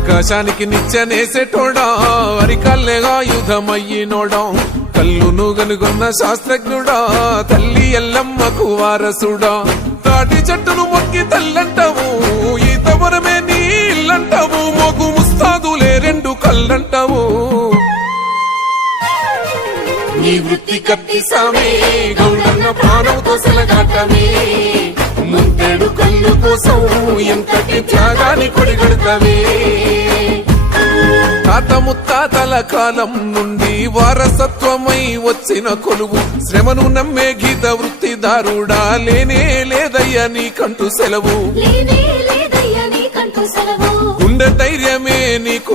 ఆకాశానికి నిచ్చెనేసేటోడా? అరికల్లెగా యుధమయ్యినోడా? కల్లును గనుగొన్న శాస్త్రజ్ఞుడా? తల్లి ఎల్లమ్మకు వారసుడా? తాటి చెట్టును మొక్కి తల్లంటావు ఈ తవరమే నీ ఇల్లంటావు మొగు ముస్తాదులే రెండు కళ్ళంటావు. నీ వృత్తి కత్తి సామే గౌడన్న ప్రాణంతో సెలగాటమే. ముందెడు కళ్ళు కోసం ఎంతటి త్యాగాన్ని కొడిగడతావే తాత ముత్తాతల కాలం నుండి వారసత్వమై వచ్చిన కొలువు. శ్రమను నమ్మే గీత వృత్తిదారుడా లేనే లేదయ్యా నీకంటూ సెలవు. గుండె ధైర్యమే నీకు